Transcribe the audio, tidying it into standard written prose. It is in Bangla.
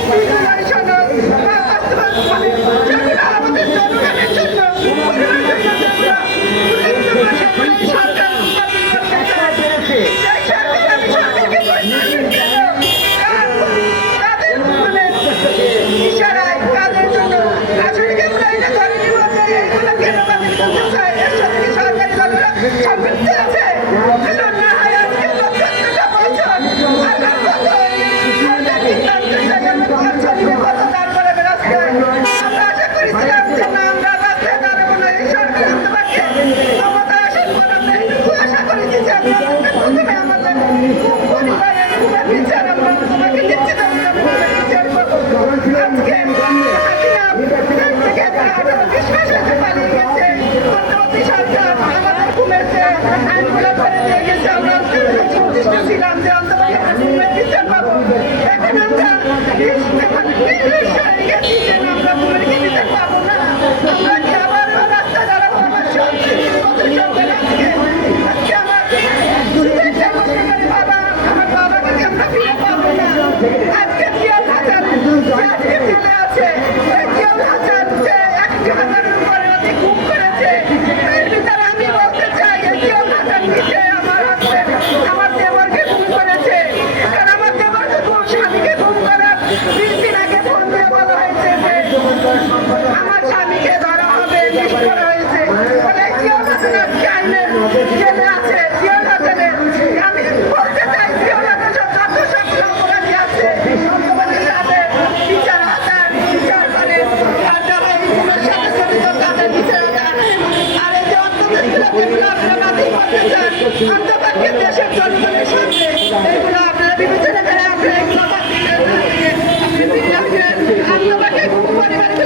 আমাদের জনগণের জন্য আমার স্বামীকে ধরা হবে হয়েছে আমি বলতে চাই বিচার হাজার বিচার করে যারা এইগুলোর সাথে জড়িত তাদের বিচার আর এই যে অন্তর্দেশগুলো যেগুলো আপনারা বাতিল করতে চান অন্তর্দেশকে